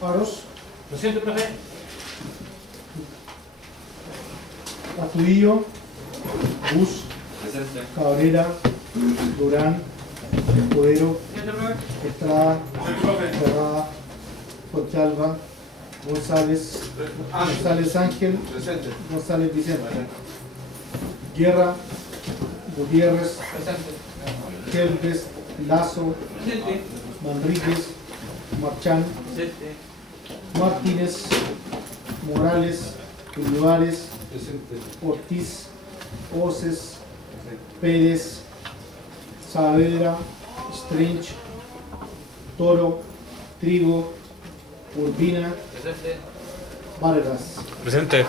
Faros. Presente, profe. Astudillo. Bus. Presente. Cabrera. Durán. Escudero. Presente, profe. Estrada. Presente, profe. Ferrada. Conchalva. González. González Ángel. Presente. González Vicente. Guerra. Gutiérrez. Presente. Kelves. Lazo. Presente. Manríquez. Marchán. Presente. Martínez. Morales. Olivares. Presente. Ortiz. Oces. Pérez. Saavedra. Strange. Toro. Trigo. Urbina. Presente. Vargas. Presente.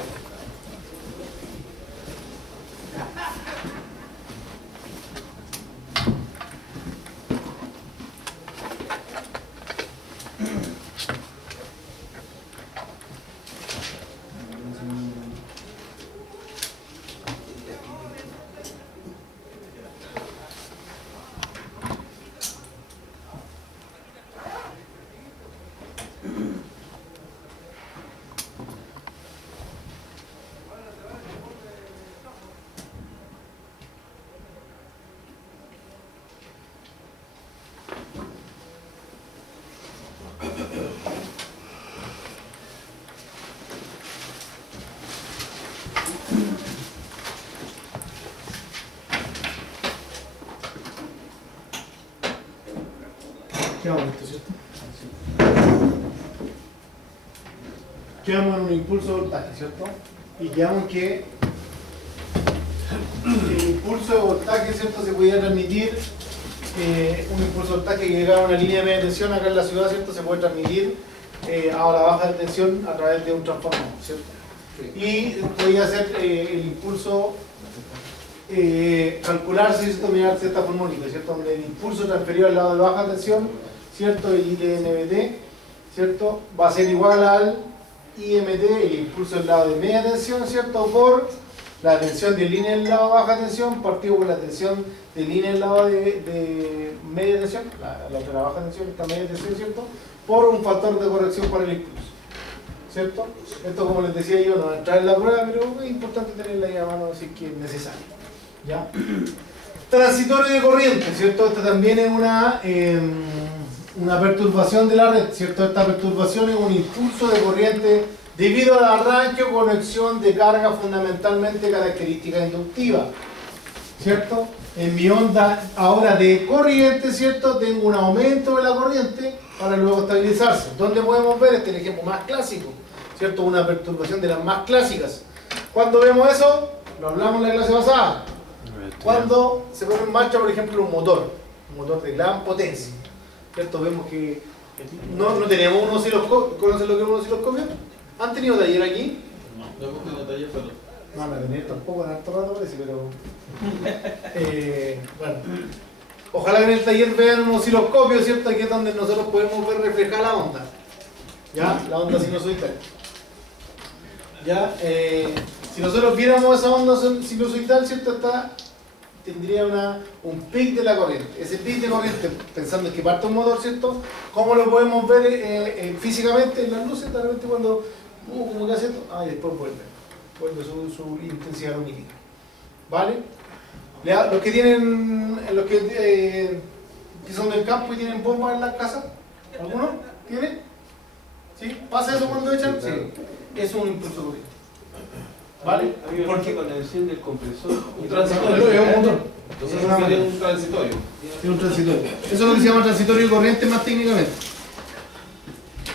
Quedamos en esto, ¿cierto? Quedamos en un impulso de voltaje, ¿cierto? Y quedamos en que el impulso de voltaje, ¿cierto? Se podía transmitir, un impulso de voltaje que llegaba a una línea de media tensión acá en la ciudad, ¿cierto? Se puede transmitir a la baja tensión a través de un transformador, ¿cierto? Y podía ser el impulso calcularse, ¿cierto? Mirar cierta formúlica, ¿cierto? Donde el impulso transferido al lado de baja tensión, ¿cierto? El ILNBT, ¿cierto? Va a ser igual al IMT, el impulso del lado de media tensión, ¿cierto? Por la tensión de línea del lado de baja tensión partido por la tensión de línea del lado de media tensión, la otra baja tensión, esta media tensión, ¿cierto? Por un factor de corrección para el impulso, ¿cierto? Esto, como les decía yo, no va a entrar en la prueba, pero es importante tenerla ahí a mano si es que es necesario, ¿ya? Transitorio de corriente, ¿cierto? Esta también es una perturbación de la red, ¿cierto? Esta perturbación es un impulso de corriente debido al arranque o conexión de carga fundamentalmente característica inductiva, ¿cierto? En mi onda ahora de corriente, ¿cierto? Tengo un aumento de la corriente para luego estabilizarse. ¿Dónde podemos ver este es el ejemplo más clásico? ¿Cierto? Una perturbación de las más clásicas. ¿Cuándo vemos eso? Lo hablamos en la clase pasada. Cuando se pone en marcha, por ejemplo, un motor de gran potencia, ¿cierto? Vemos que no tenemos un osciloscopio. ¿Conocen lo que es un osciloscopio? ¿Han tenido taller aquí? No hemos tenido taller, pero... No van a tener tampoco en harto rato parece, pero... bueno. Ojalá que en el taller vean un osciloscopio, ¿cierto? Aquí es donde nosotros podemos ver reflejar la onda. ¿Ya? La onda sinusoidal. ¿Ya? Si nosotros viéramos esa onda sinusoidal, ¿cierto? Tendría un pic de la corriente. Ese pic de corriente, pensando en que parte un motor, ¿cierto? ¿Cómo lo podemos ver físicamente en las luces? De repente cuando, como que hace esto, y después vuelve su intensidad lumínica. ¿Vale? Los que tienen, que son del campo y tienen bombas en la casa, ¿alguno? ¿Tiene? ¿Sí? ¿Pasa eso cuando echan? Sí. Es un impulso corriente. ¿Vale? Porque cuando enciende el compresor, Un transitorio. Es un motor. Entonces sería un transitorio. Es un transitorio. Eso es lo que se llama transitorio de corriente más técnicamente.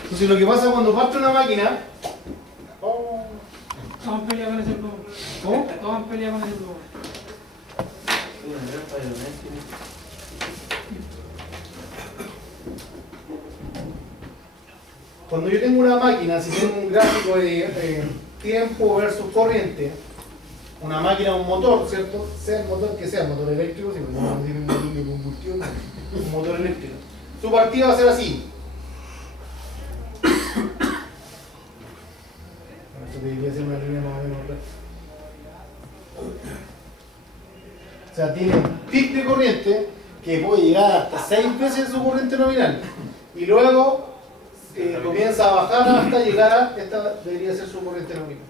Entonces lo que pasa cuando parte una máquina... Todos han peleado con ese globo. ¿Cómo? Todos han peleado con ese globo. Cuando yo tengo una máquina, si tengo un gráfico de tiempo versus corriente, una máquina, un motor, ¿cierto? Sea el motor que sea, motor eléctrico, si no tiene un motor de combustión, un motor eléctrico. Su partida va a ser así. Esto debería ser una línea más o menos recta. O sea, tiene un pic de corriente que puede llegar hasta 6 veces su corriente nominal. Y luego comienza a bajar hasta llegar a, esta debería ser su corriente nominal.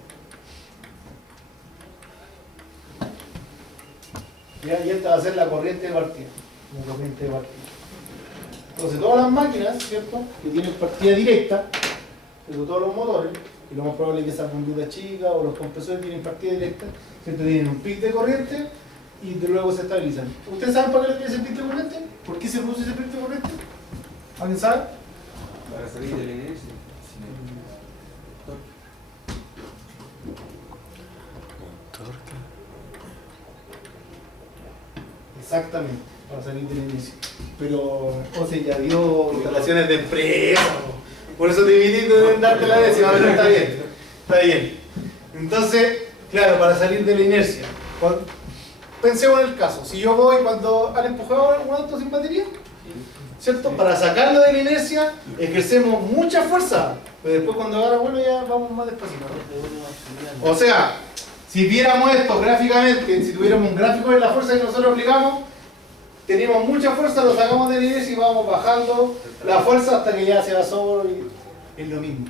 Y esta va a ser la corriente de partida. La corriente de partida. Entonces todas las máquinas, ¿cierto?, que tienen partida directa, ¿cierto?, todos los motores, y lo más probable es que esas bombitas chicas o los compresores tienen partida directa, ¿cierto?, tienen un pic de corriente y luego se estabilizan. ¿Ustedes saben para qué tiene ese pic de corriente? ¿Por qué se produce ese pic de corriente? ¿Alguien sabe? Para salir de la inercia. Exactamente, para salir del inicio. Pero José ya dio instalaciones de empresa, por eso te invité en darte la décima, pero está bien, está bien. Entonces, claro, para salir de la inercia, pensemos en el caso, si yo voy cuando han empujado un auto sin batería, ¿cierto? Para sacarlo de la inercia, ejercemos mucha fuerza, pero después cuando agarra vuelo ya vamos más despacito, ¿no? O sea, si viéramos esto gráficamente, si tuviéramos un gráfico de la fuerza que nosotros aplicamos, tenemos mucha fuerza, lo sacamos de la inercia y vamos bajando la fuerza hasta que ya se va solo y es lo mismo.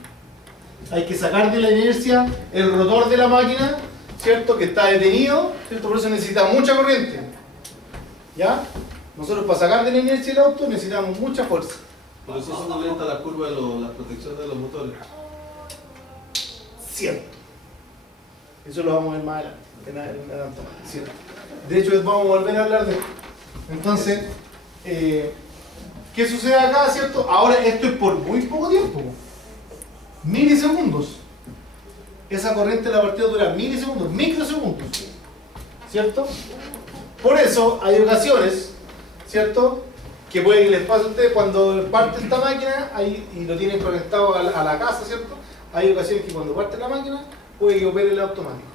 Hay que sacar de la inercia el rotor de la máquina, ¿cierto?, que está detenido, ¿cierto? Por eso necesita mucha corriente. ¿Ya? Nosotros para sacar de la inercia el auto necesitamos mucha fuerza. Por eso son lentas las curvas de la protección de los motores. Cierto. Eso lo vamos a ver más adelante. Cierto. De hecho, vamos a volver a hablar de esto. Entonces, ¿qué sucede acá, cierto? Ahora esto es por muy poco tiempo. Milisegundos. Esa corriente de la partida dura milisegundos, microsegundos. ¿Cierto? Por eso hay ocasiones, ¿cierto?, que puede que les pase a ustedes cuando parte esta máquina y lo tienen conectado a la casa, ¿cierto? Hay ocasiones que cuando parte la máquina puede que opere el automático.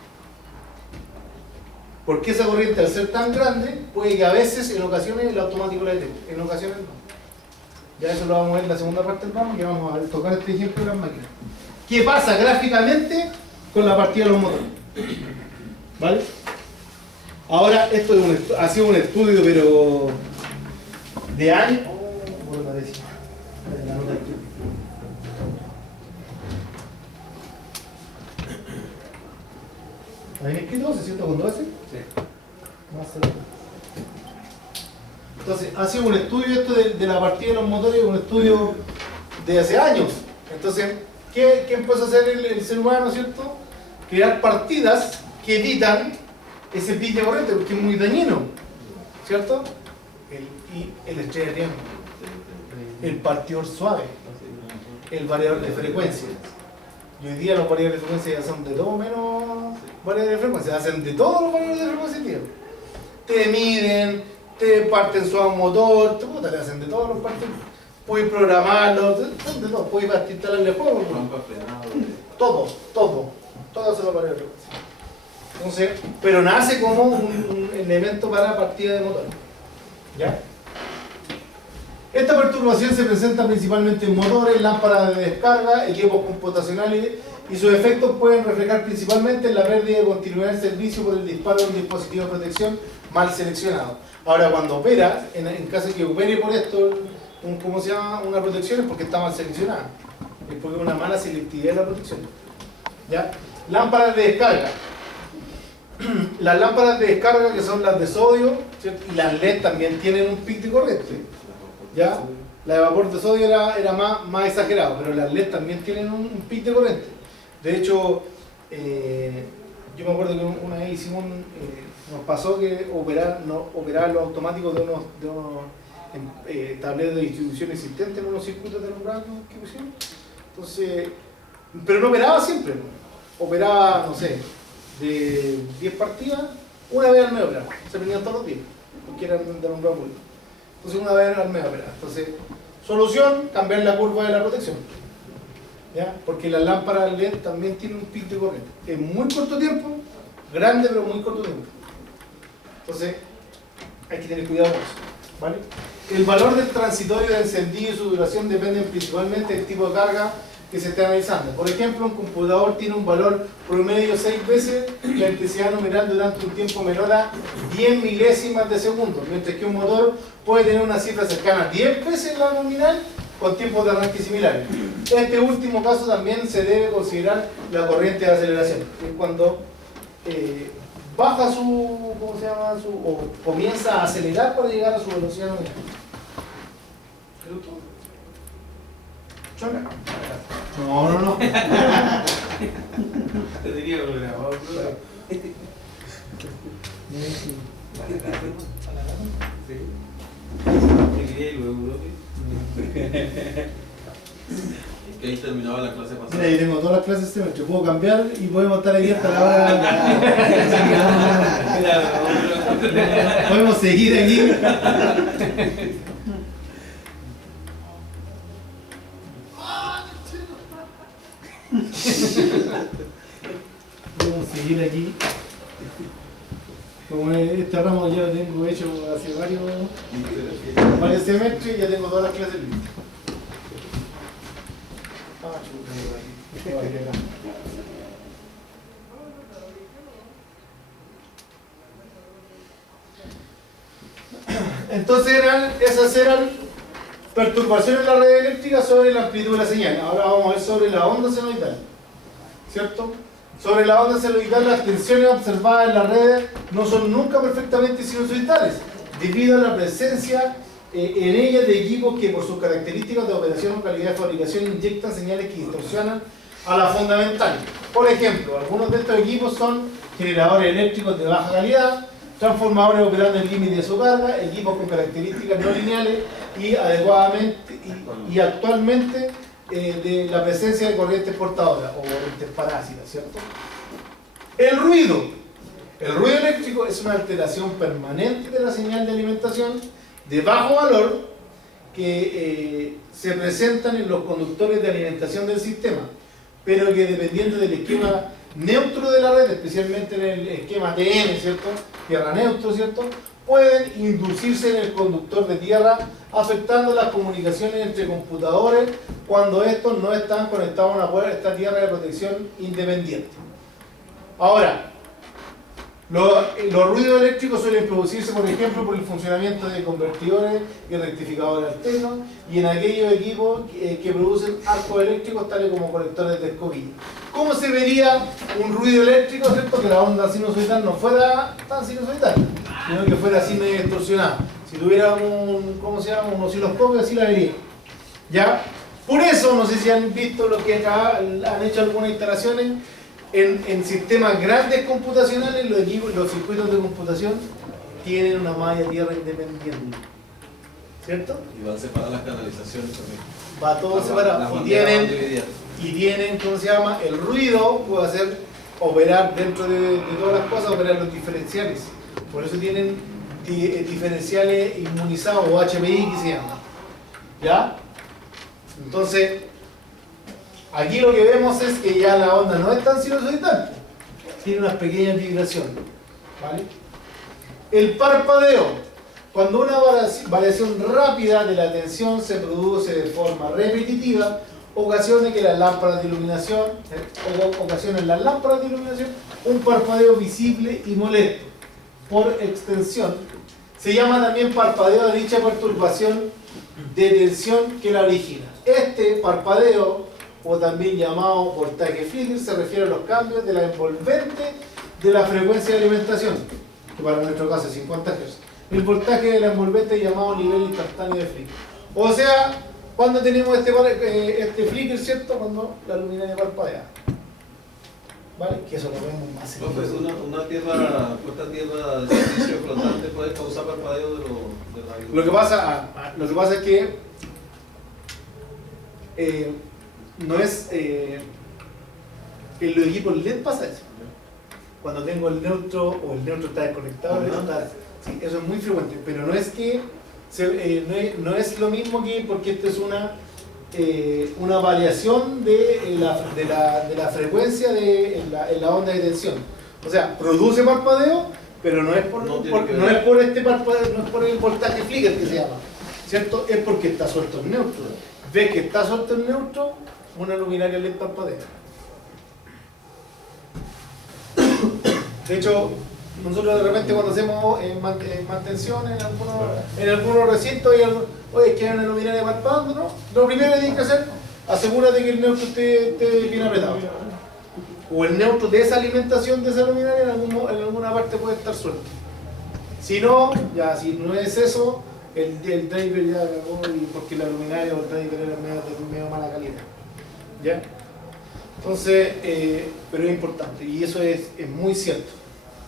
Porque esa corriente, al ser tan grande, puede que a veces, en ocasiones, el automático la detenga, en ocasiones no. Ya eso lo vamos a ver en la segunda parte del programa, que vamos a tocar este ejemplo de las máquinas. ¿Qué pasa gráficamente con la partida de los motores? ¿Vale? Ahora, esto ha sido un estudio, pero de años. Oh, bueno, la nota aquí. ¿Habéis escrito? ¿Se sienta con 12? Sí. Entonces, ha sido un estudio esto de la partida de los motores, un estudio de hace años. Entonces, ¿qué empezó a hacer el ser humano, cierto? Crear partidas que evitan ese pic de corriente, porque es muy dañino, ¿cierto? El estrés de tiempo, el partidor suave, el variador de frecuencia. Y hoy día los variadores de frecuencia ya son de todo menos variadores de frecuencia, hacen de todos los variadores de frecuencia, tío. Te miden, te parten suave un motor, te hacen de todos los partidos. Puedes programarlo, de todo, puedes instalarle juegos. Todo son los variadores de frecuencia. Entonces, pero nace como un elemento para partida de motor. ¿Ya? Esta perturbación se presenta principalmente en motores, lámparas de descarga, equipos computacionales y sus efectos pueden reflejar principalmente en la pérdida de continuidad del servicio por el disparo de un dispositivo de protección mal seleccionado. Ahora, cuando opera, en caso de que opere por esto, ¿cómo se llama? Una protección es porque está mal seleccionada. Es porque es una mala selectividad de la protección. ¿Ya? Lámparas de descarga. Las lámparas de descarga, que son las de sodio, ¿cierto?, y las LED también tienen un pic de corriente. ¿Ya? La de vapor de sodio era más exagerado, pero las LED también tienen un pic de corriente. De hecho, yo me acuerdo que una vez hicimos nos pasó que operar los automáticos de unos tableros de distribución existentes en unos circuitos de alumbrado que pusimos. Entonces, pero no operaba siempre, ¿no? Operaba, no sé, de 10 partidas, una vez al mes operaba. Se prendían todos los días, porque eran de alumbrado público. Entonces una vez al mes operaba. Entonces, solución, cambiar la curva de la protección. ¿Ya? Porque las lámparas LED también tienen un pic de corriente. En muy corto tiempo, grande pero muy corto tiempo. Entonces, hay que tener cuidado con eso. ¿Vale? El valor del transitorio de encendido y su duración dependen principalmente del tipo de carga, que se está analizando. Por ejemplo, un computador tiene un valor promedio 6 veces la intensidad nominal durante un tiempo menor a 10 milésimas de segundo, mientras que un motor puede tener una cifra cercana a 10 veces la nominal con tiempos de arranque similares. Este último caso también se debe considerar la corriente de aceleración, que es cuando baja su, ¿cómo se llama? O comienza a acelerar para llegar a su velocidad nominal. ¿Pero tú? ¿Choca? No. Te tenía programado, Sí. Te quería ir luego, Que ahí terminaba la clase pasada. Mira, yo tengo todas las clases este semestre, puedo cambiar y podemos estar aquí hasta la hora. Podemos seguir aquí. Podemos seguir aquí. Como este ramo ya lo tengo hecho hace varios semestres y ya tengo todas las clases listas. Entonces esas eran perturbaciones en la red eléctrica sobre la amplitud de la señal. Ahora vamos a ver sobre la onda senoidal, ¿cierto? Sobre la onda senoidal, las tensiones observadas en las redes no son nunca perfectamente sinusoidales, debido a la presencia en ellas de equipos que por sus características de operación o calidad de fabricación inyectan señales que distorsionan a la fundamental. Por ejemplo, algunos de estos equipos son generadores eléctricos de baja calidad, transformadores operando el límite de su carga, equipos con características no lineales y adecuadamente y actualmente de la presencia de corrientes portadoras o corrientes parásitas, ¿cierto? El ruido. El ruido eléctrico es una alteración permanente de la señal de alimentación de bajo valor que se presentan en los conductores de alimentación del sistema, pero que dependiendo del esquema neutro de la red, especialmente en el esquema TM, ¿cierto? Tierra neutro, ¿cierto? Pueden inducirse en el conductor de tierra, afectando las comunicaciones entre computadores cuando estos no están conectados a esta tierra de protección independiente. Ahora, los ruidos eléctricos suelen producirse, por ejemplo, por el funcionamiento de convertidores y rectificadores alternos y en aquellos equipos que producen arcos eléctricos tales como conectores de escobilla. ¿Cómo se vería un ruido eléctrico, cierto? Que la onda sinusoidal no fuera tan sinusoidal, sino que fuera así medio distorsionada. Si tuviera un, ¿cómo se llama? Un osciloscopio, así la vería. ¿Ya? Por eso, no sé si han visto lo que acá han hecho algunas instalaciones. En sistemas grandes computacionales, los circuitos de computación tienen una malla tierra independiente, ¿cierto? Y van separadas las canalizaciones también. Va todo separado. Y tienen, ¿cómo se llama? El ruido puede hacer operar dentro de todas las cosas, operar los diferenciales. Por eso tienen diferenciales inmunizados o HMI que se llama. ¿Ya? Entonces, aquí lo que vemos es que ya la onda no es tan sinusoidal, tiene unas pequeñas vibraciones, ¿vale? El parpadeo. Cuando una variación rápida de la tensión se produce de forma repetitiva, ocasiona que las lámparas de iluminación, un parpadeo visible y molesto. Por extensión, se llama también parpadeo a dicha perturbación de tensión que la origina. Este parpadeo, o también llamado voltaje flicker, se refiere a los cambios de la envolvente de la frecuencia de alimentación, que para nuestro caso es 50 Hz. El voltaje de la envolvente es llamado nivel instantáneo de flicker. O sea, cuando tenemos este flicker, ¿cierto? Cuando la luminaria parpadea. ¿Vale? Que eso lo vemos más en Pues una tierra, puesta tierra de servicio flotante puede causar parpadeo de la Lo que pasa es que no es en los equipos LED pasa eso. Cuando tengo el neutro o el neutro está desconectado, sí, eso es muy frecuente, pero no es que no es lo mismo que porque esto es una variación de la frecuencia en la onda de tensión. O sea, produce parpadeo, pero no es por este parpadeo, no es por el voltaje flicker que se llama, ¿cierto? Es porque está suelto el neutro. Ves que está suelto el neutro, una luminaria LED parpadea. De hecho, nosotros de repente cuando hacemos mantención en algunos recintos y oye, que hay una luminaria parpadeando, ¿no? Lo primero que tienes que hacer, asegúrate que el neutro esté bien apretado. O el neutro de esa alimentación de esa luminaria en alguna parte puede estar suelto. Si no, ya si no es eso, el driver ya cagó porque la luminaria o el driver era medio mala calidad. ¿Ya? Entonces, pero es importante y eso es muy cierto.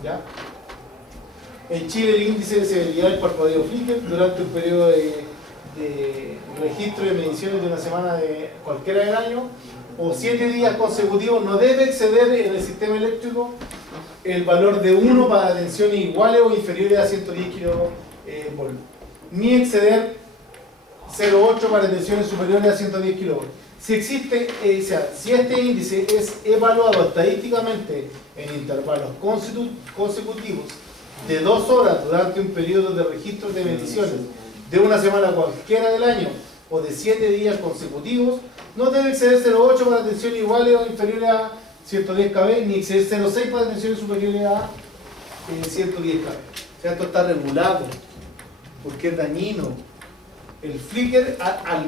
¿Ya? En Chile el índice de severidad del parpadeo Flicker durante un periodo de registro de mediciones de una semana de cualquiera del año o 7 días consecutivos no debe exceder en el sistema eléctrico el valor de 1 para tensiones iguales o inferiores a 110 kV, ni exceder 0,8 para tensiones superiores a 110 kV. Si existe, si este índice es evaluado estadísticamente en intervalos consecutivos de 2 horas durante un periodo de registro de mediciones de una semana cualquiera del año o de 7 días consecutivos, no debe exceder 0,8 para tensiones iguales o inferiores a 110 kV, ni exceder 0,6 para tensiones superiores a 110 kV. O sea, esto está regulado porque es dañino. El flicker,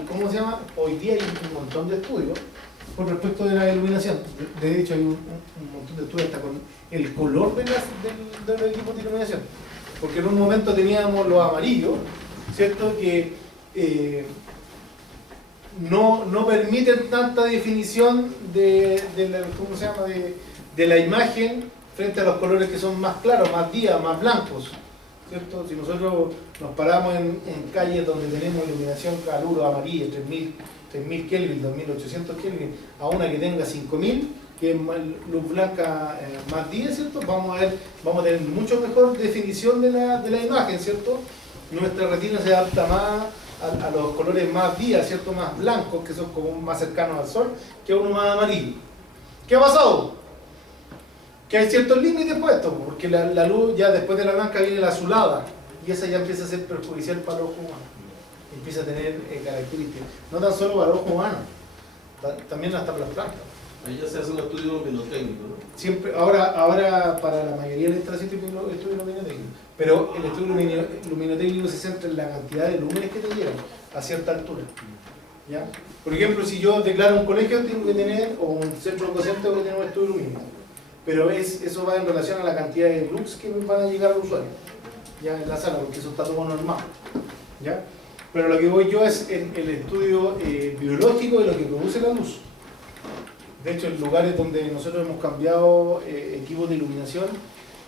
¿cómo se llama? Hoy día hay un montón de estudios con respecto de la iluminación. De hecho, hay un montón de estudios hasta con el color de los equipos de iluminación. Porque en un momento teníamos los amarillos, ¿cierto? Que no permiten tanta definición de la imagen frente a los colores que son más claros, más días, más blancos. ¿Cierto? Si nosotros nos paramos en calles donde tenemos iluminación caluro amarilla, 3000 Kelvin, 2800 Kelvin, a una que tenga 5000, que es luz blanca más 10, ¿cierto? Vamos a tener mucho mejor definición de la imagen, ¿cierto? Nuestra retina se adapta más a los colores más días, ¿cierto? Más blancos, que son como más cercanos al sol, que a uno más amarillo. ¿Qué ha pasado? Que hay ciertos límites puestos, porque la luz ya después de la blanca viene la azulada y esa ya empieza a ser perjudicial para el ojo humano, empieza a tener características, no tan solo para el ojo humano, también hasta para las plantas. Ahí ya se hace un estudio luminotécnico, ¿no? Siempre, ahora para la mayoría de las instalaciones estudio luminotécnico, pero el estudio luminotécnico se centra en la cantidad de lúmenes que te llegan a cierta altura. ¿Ya? Por ejemplo, si yo declaro un colegio, tengo que tener, o un centro docente, tengo que tener un estudio lumínico. Pero eso va en relación a la cantidad de lux que van a llegar al usuario, ya en la sala, porque eso está todo normal, ¿ya? Pero lo que voy yo es el estudio biológico de lo que produce la luz. De hecho, en lugares donde nosotros hemos cambiado equipos de iluminación,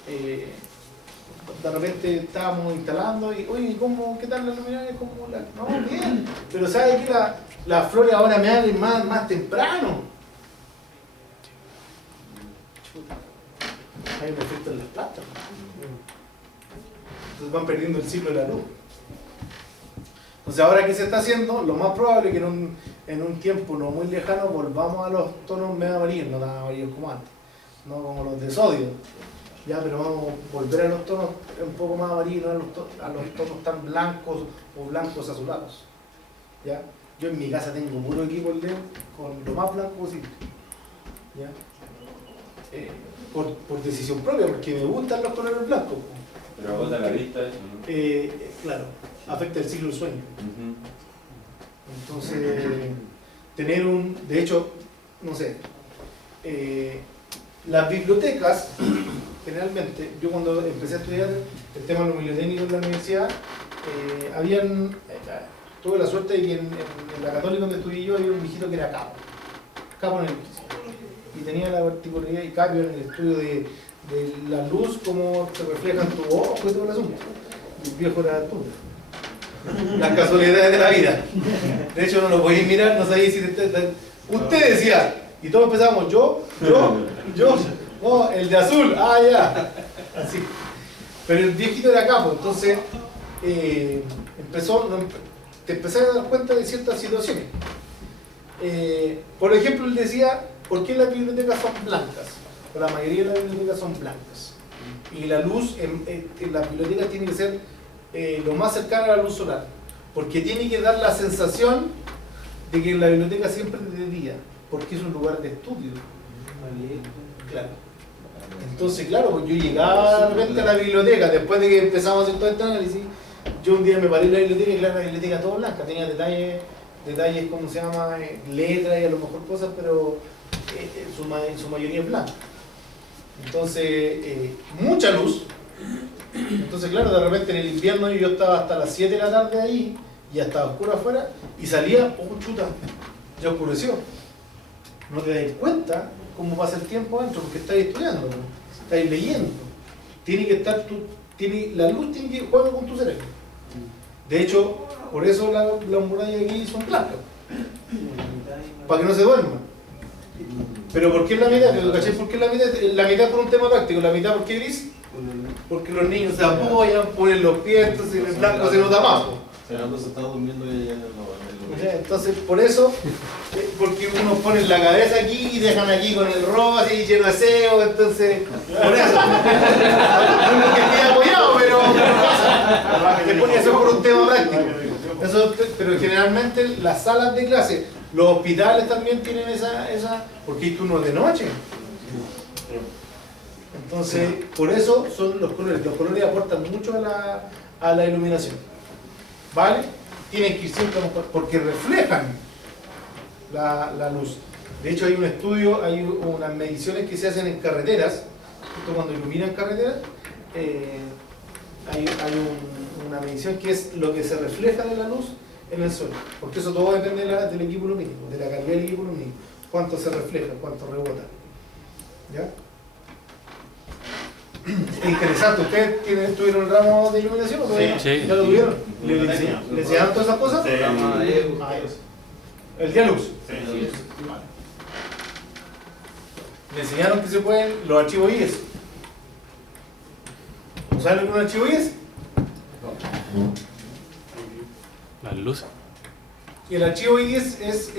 de repente estábamos instalando y, oye, ¿qué tal la luminaria? No, bien, pero ¿sabes que las flores ahora me abren más temprano? Hay un efecto en las plantas. Entonces van perdiendo el ciclo de la luz. Entonces ahora que se está haciendo, lo más probable es que en un tiempo no muy lejano volvamos a los tonos medio amarillos, no tan amarillos como antes, no como los de sodio, ya, pero vamos a volver a los tonos un poco más amarillos, no a los tonos tan blancos o blancos azulados. ¿Ya? Yo en mi casa tengo puro equipo LED con lo más blanco posible. ¿Ya? Por decisión propia, porque me gustan los colores blancos. Pero agota la vista eso, ¿no? Claro, afecta el ciclo del sueño. Entonces, de hecho, no sé, las bibliotecas, generalmente, yo cuando empecé a estudiar el tema luminotécnico en la universidad, tuve la suerte de que en la Católica donde estudié yo había un viejito que era capo en electricidad. Y tenía la particularidad y cambio en el estudio de la luz, cómo se refleja en tu ojo y todo el asunto. Y el viejo era tú. Las casualidades de la vida. De hecho, no lo podéis mirar, no sabéis si usted decía, y todos empezamos, yo, no, el de azul, ya, así. Pero el viejito era capo, entonces te empecé a dar cuenta de ciertas situaciones. Por ejemplo, él decía, ¿por qué las bibliotecas son blancas? O la mayoría de las bibliotecas son blancas. Y la luz en las bibliotecas tiene que ser lo más cercana a la luz solar. Porque tiene que dar la sensación de que la biblioteca siempre es de día. porque es un lugar de estudio. Claro. Entonces, claro, pues yo llegaba de repente a la biblioteca, después de que empezamos a hacer todo este análisis, yo un día me paré en la biblioteca y claro, la biblioteca todo blanca, tenía detalles, ¿cómo se llama? Letras y a lo mejor cosas, pero en su mayoría es blanca. Entonces, mucha luz. Entonces, claro, de repente en el invierno yo estaba hasta las 7 de la tarde ahí, y ya estaba oscuro afuera, y salía, oh chuta, ya oscureció. No te das cuenta cómo pasa el tiempo adentro, porque estáis estudiando, ¿no? Estáis leyendo. Tiene que estar la luz tiene que jugar con tu cerebro. De hecho, por eso las murallas aquí son blancas, para que no se duerma. Pero ¿por qué la mitad? ¿Cachai? ¿Por qué la mitad? La mitad por un tema práctico, la mitad porque gris. Porque los niños se apoyan, ponen los pies, entonces el blanco se nota más. Fernando se está durmiendo y ella Entonces, por eso, porque unos ponen la cabeza aquí y dejan aquí con el robo así lleno de seo, entonces, por eso. No es que esté apoyado, pero se pone eso por un tema práctico. Eso, pero generalmente las salas de clase, los hospitales también tienen esa porque hay turnos de noche. Entonces, por eso son los colores. Los colores aportan mucho a la iluminación. ¿Vale? Tienen que ir siempre porque reflejan la luz. De hecho, hay un estudio, hay unas mediciones que se hacen en carreteras. Justo cuando iluminan carreteras, hay una medición que es lo que se refleja de la luz en el suelo. Porque eso todo depende del equipo lumínico, de la calidad del equipo lumínico. Cuánto se refleja, cuánto rebota. ¿Ya? Es interesante. ¿Ustedes tuvieron el ramo de iluminación o todavía? Sí. ¿Ya lo tuvieron? ¿Le enseñaron todas esas cosas? El Dialux. Me enseñaron que se pueden los archivos IES. ¿Saben lo que es un archivo IES? Las luces. Y el archivo IES es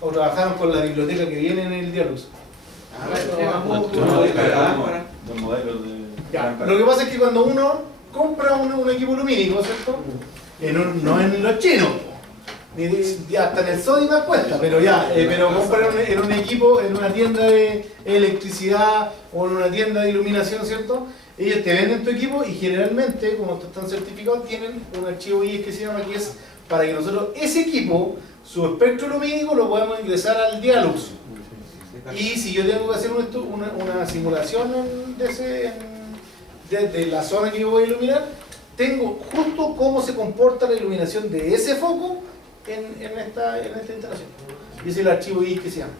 o trabajaron con la biblioteca que viene en el Dialux. Los modelos de... Ya, lo que pasa es que cuando uno compra un equipo lumínico, ¿cierto? No en los chinos, hasta en el Sodimac cuesta, pero comprar en un equipo, en una tienda de electricidad o en una tienda de iluminación, ¿cierto? Ellos te venden tu equipo y generalmente, como están certificados, tienen un archivo IES que se llama, que es para que nosotros ese equipo, su espectro lumínico, lo podamos ingresar al Dialux. Y si yo tengo que hacer una simulación de la zona que yo voy a iluminar, tengo justo cómo se comporta la iluminación de ese foco en esta instalación. Y ese es el archivo IES que se llama.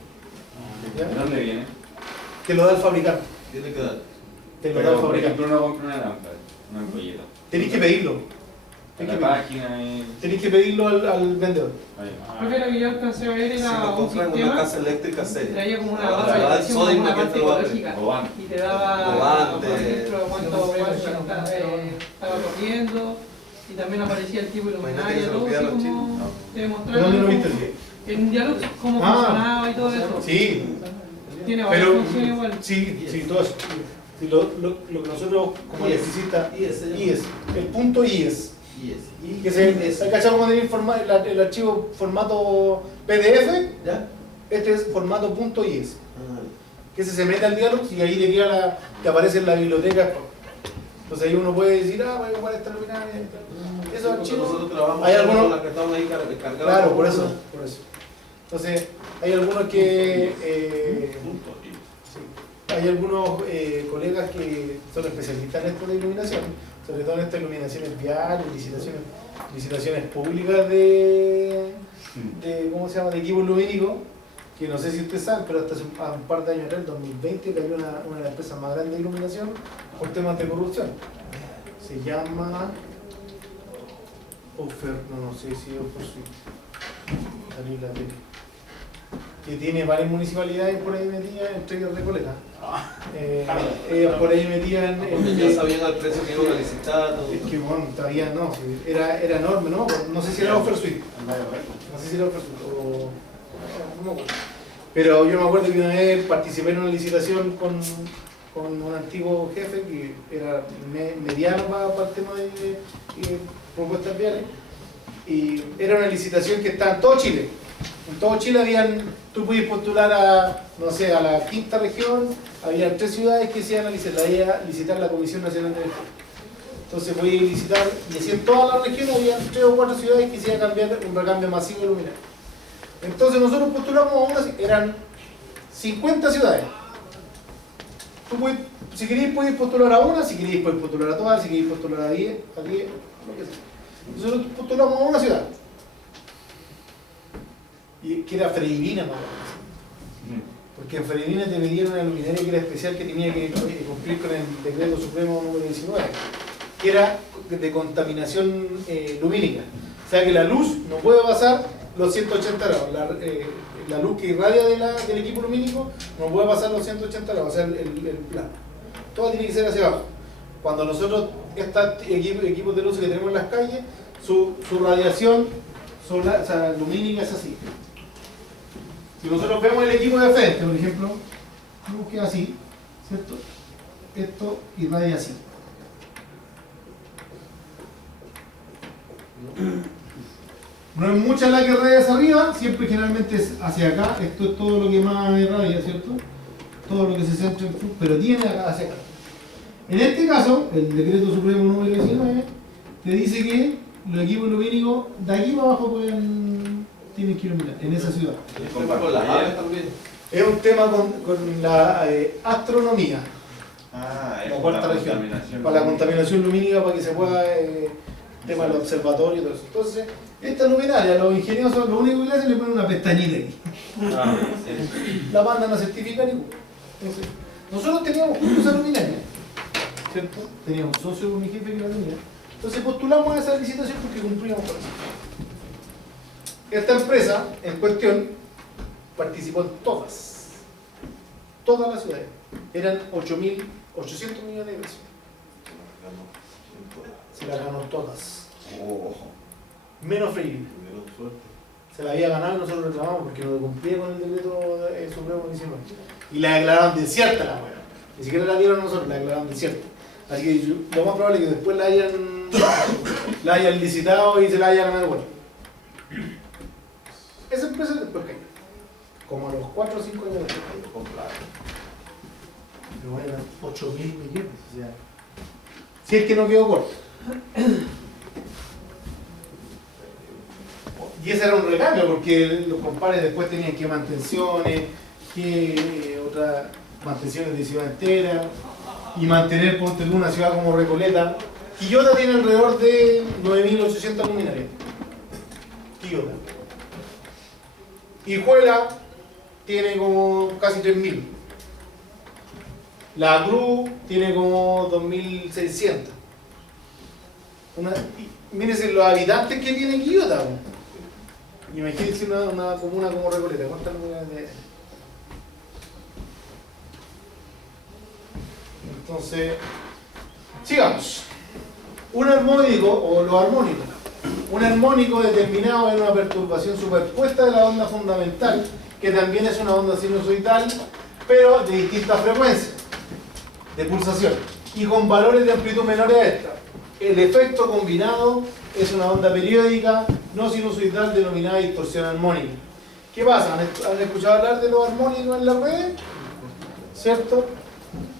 ¿De dónde viene? Te lo da el fabricante. tiene que dar. Te lo da el Pero, por fabricante. ejemplo, uno compra una lámpara, una ampolleta. Tenés que pedirlo. A la página y... Tenés que pedirlo al vendedor. Porque lo que yo alcancé a ver Si era lo un compras en una sistema casa eléctrica seria. traía como una Ah, barra de ¿verdad? presión, Sodium, como una ¿quién parte te lo va a ecológica O van. y te daba Volante. por ejemplo cuánto estaba corriendo y también aparecía el tipo Imagínate que iluminario, se lo todo pida a así los como chinos. te mostraba ¿Dónde lo como- viste? en Dialux cómo Ah. funcionaba y todo eso. Sí, Tiene varias pero funciones igual. sí, todo eso. Sí, lo que nosotros como IES. electricistas, IES, IES, el punto IES, Yes. que se cachado como tener el archivo formato PDF, ¿Ya? este es formato punto IES, que se mete al Dialux y ahí te aparece en la biblioteca. Entonces ahí uno puede decir, voy a ocupar esta luminaria. Esos archivos, Nosotros trabajamos hay algunos, con la que estaban ahí cargados. claro, por eso. Entonces, hay algunos que hay algunos colegas que son especialistas en esto de iluminación, sobre todo en estas iluminaciones viales, licitaciones públicas de ¿cómo se llama?, de equipos lumínicos, que no sé si ustedes saben, pero hasta hace un par de años atrás, en 2020, cayó una de las empresas más grandes de iluminación por temas de corrupción. Se llama no sé si Offer que tiene varias municipalidades por ahí metidas, entre ellas Recoleta. Ellas por ahí metidas Porque ya sabían al precio que iban a licitar. todo. es que bueno, todavía no, era enorme, ¿no? No sé si era Offer Suite. No sé si era Offer Suite o no me acuerdo. Pero yo me acuerdo que una vez participé en una licitación con un antiguo jefe que era mediano para el tema de propuestas viales, y era una licitación que estaba en todo Chile. En todo Chile tú podías postular a, no sé, a la quinta región, había 3 ciudades que se iban a licitar la Comisión Nacional de Deportes. Entonces podías licitar, y así en todas las regiones había 3 o 4 ciudades que se iban a cambiar un recambio masivo de luminaria. Entonces nosotros postulamos a una, eran 50 ciudades. Tú si queréis podéis postular a una, si queréis podéis postular a todas, si queréis postular a 10, lo que sea. Nosotros postulamos a una ciudad. Y que era Freirina, más o menos. Porque en Freirina te pedían una luminaria que era especial que tenía que cumplir con el decreto supremo número 19, que era de contaminación lumínica. O sea que la luz no puede pasar los 180 grados. La luz que irradia del equipo lumínico no puede pasar los 180 grados, o sea, el plano. Todo tiene que ser hacia abajo. Cuando nosotros, estos equipos de luz que tenemos en las calles, su radiación lumínica es así. Si nosotros vemos el equipo de frente, por ejemplo, luz que es así, ¿cierto? Esto irradia así. No es mucha la que irradia hacia arriba, siempre generalmente es hacia acá. Esto es todo lo que más irradia, ¿cierto? Todo lo que se centra en luz, pero tiene acá hacia acá. En este caso, el decreto supremo número 19 te dice que los equipos lumínicos de aquí para abajo tienen que iluminar en esa ciudad. Con las aves también. Es un tema con la astronomía. Es La cuarta para región. contaminación. Para la contaminación lumínica, para que se pueda, tema del observatorio y todo eso. Entonces, esta luminaria, los ingeniosos, lo único que le hacen es le ponen una pestañita aquí. Sí. La mandan a certificar y entonces, nosotros teníamos justo esa luminaria, ¿cierto? Teníamos un socio con mi jefe que la tenía. Entonces postulamos a esa licitación porque cumplíamos con eso. Esta empresa en cuestión participó en todas las ciudades. Eran 8.800 millones de pesos. Se las ganó todas. Menos Freirina. Se la había ganado y nosotros reclamamos porque no cumplía con el decreto supremo 19. Y la declararon desierta la hueá. Ni siquiera la dieron a nosotros, la declararon desierta. Así que lo más probable es que después la hayan licitado y se la hayan ganado igual. Esa empresa después cayó. Como a los 4 o 5 años después cayó. Pero eran 8.000 millones. O sea, si es que no quedó corto. Y ese era un recambio porque los compadres después tenían que mantenciones, que otras mantenciones de ciudad entera y mantener, ponte en una ciudad como Recoleta. Quillota tiene alrededor de 9.800 luminarias. Quillota. Hijuela tiene como casi 3.000. La Cruz tiene como 2.600. Mírense los habitantes que tiene Quillota. Imagínense una comuna como Recoleta. ¿Cuántas luminarias de...? Entonces, sigamos. Un armónico, o lo armónico. Un armónico determinado en una perturbación superpuesta de la onda fundamental, que también es una onda sinusoidal, pero de distintas frecuencias de pulsación y con valores de amplitud menores a esta. El efecto combinado es una onda periódica no sinusoidal denominada distorsión armónica. ¿Qué pasa? ¿Han escuchado hablar de los armónicos en la red? ¿Cierto?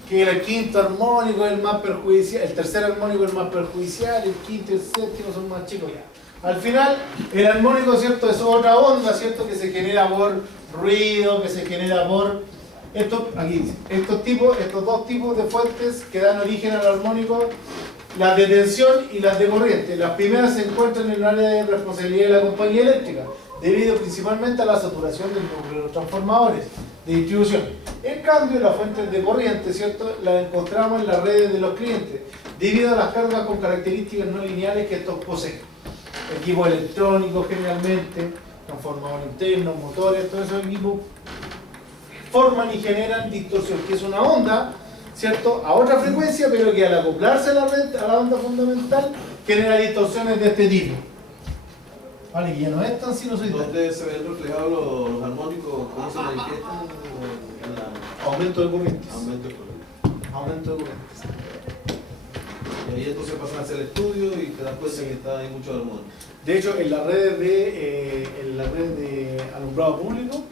Que el quinto armónico es el más perjudicial, el tercer armónico es el más perjudicial, el quinto y el séptimo son más chicos ya. Al final, el armónico, ¿cierto? Es otra onda, ¿cierto? Que se genera por ruido, que se genera por... aquí dice, estos dos tipos de fuentes que dan origen al armónico, las de tensión y las de corriente. Las primeras se encuentran en el área de responsabilidad de la compañía eléctrica, debido principalmente a la saturación del núcleo de los transformadores de distribución. En cambio, las fuentes de corriente, ¿cierto?, las encontramos en las redes de los clientes, debido a las cargas con características no lineales que estos poseen. Equipos electrónicos generalmente, transformadores internos, motores, todos esos equipos forman y generan distorsión, que es una onda, ¿cierto?, a otra frecuencia, pero que al acoplarse a la red, a la onda fundamental, genera distorsiones de este tipo. Vale, que ya no es tan sinusoidal. ¿Dónde se ven reflejados los armónicos? ¿Cómo se manifiestan? Aumento de corrientes. Aumento de corriente. Aumento de corrientes. Y entonces pasan a hacer el estudio y te das cuenta que está hay mucho hormona. De hecho, en la red de alumbrado público,